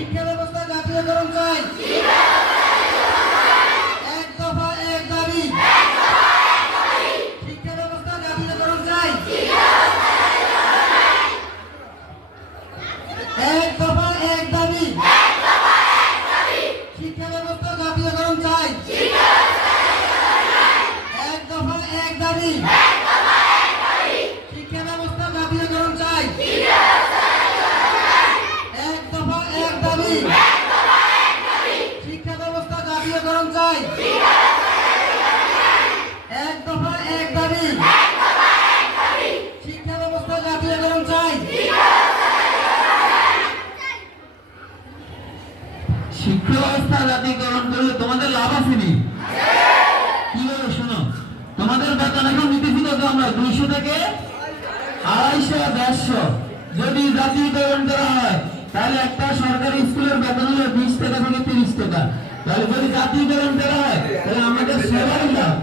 শিক্ষা ব্যবস্থা জাতীয়করণ চাই। এক দফা এক দাবি। শিক্ষা ব্যবস্থা জাতীয়করণ চাই। এক দফা এক দাবি। শিক্ষা ব্যবস্থা জাতীয়করণ চাই। এক দফা এক দাবি। শিক্ষা ব্যবস্থা জাতীয়করণ চাই। এক দফা এক দাবি। শিক্ষা ব্যবস্থা জাতীয়করণ চাই। এক দফা এক দাবি। শিক্ষা ব্যবস্থা জাতীয়করণ চাই। শিক্ষা ব্যবস্থা জাতীয়করণ করলে তোমাদের লাভ আছে নি? কিভাবে শোনো, তোমাদের বেতন এখন নিতেছি কত আমরা? 200 থেকে 250 150। যদি জাতীয়করণ করা হয় তাহলে একটা সরকারি স্কুলের বেতন হলো 20 টাকা থেকে 30 টাকা। তাহলে যদি জাতীয়করণ করা হয় তাহলে আমাদের সবাই লাভ।